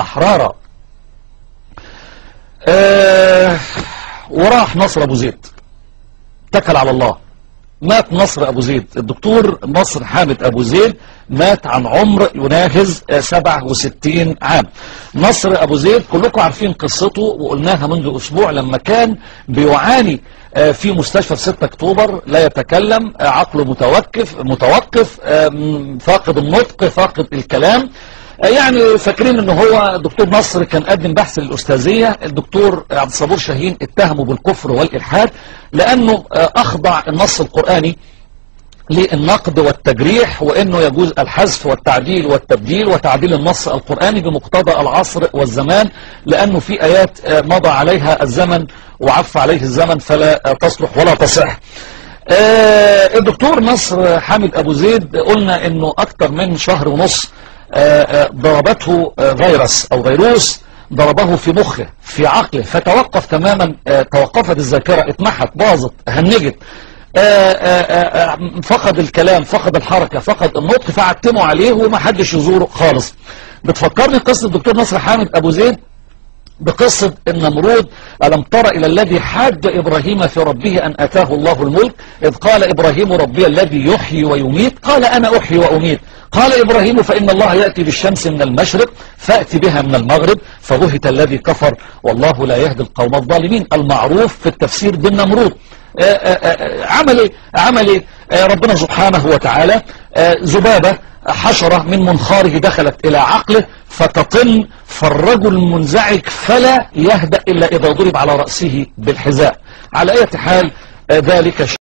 أحرارا. وراح نصر أبو زيد، اتكل على الله، مات نصر أبو زيد. الدكتور نصر حامد أبو زيد مات عن عمر يناهز 67 عام. نصر أبو زيد كلكم عارفين قصته وقلناها منذ أسبوع، لما كان بيعاني في مستشفى 6 أكتوبر، لا يتكلم، عقله متوقف، فاقد النطق، فاقد الكلام. يعني فاكرين ان هو الدكتور نصر كان قدم بحث للأستاذية، الدكتور عبد الصبور شاهين اتهمه بالكفر والإلحاد لأنه أخضع النص القرآني للنقد والتجريح، وأنه يجوز الحذف والتعديل والتبديل وتعديل النص القرآني بمقتضى العصر والزمان، لأنه في آيات مضى عليها الزمن وعف عليه الزمن فلا تصلح ولا تصح. الدكتور نصر حامد أبو زيد قلنا أنه أكثر من شهر ونص ضربته فيروس أو فيروس، ضربه في مخه في عقله، فتوقف تماما، توقفت الذاكرة، اتمحت، باظت، هنجت، فقد الكلام، فقد الحركة، فقد النطق، فعتموا عليه وما حدش يزوره خالص. بتفكرني قصة الدكتور نصر حامد أبو زيد بقصة النمرود. ألم تر إلى الذي حاج إبراهيم في ربه أن آتاه الله الملك إذ قال إبراهيم ربي الذي يحيي ويميت قال أنا أحيي وأميت قال إبراهيم فإن الله يأتي بالشمس من المشرق فأتي بها من المغرب فبهت الذي كفر والله لا يهدي القوم الظالمين، المعروف في التفسير بالنمرود. عمل ايه ربنا سبحانه وتعالى؟ ذبابة حشرة من منخاره دخلت إلى عقله فتطن، فالرجل منزعج فلا يهدأ إلا إذا ضرب على رأسه بالحذاء. على أي حال ذلك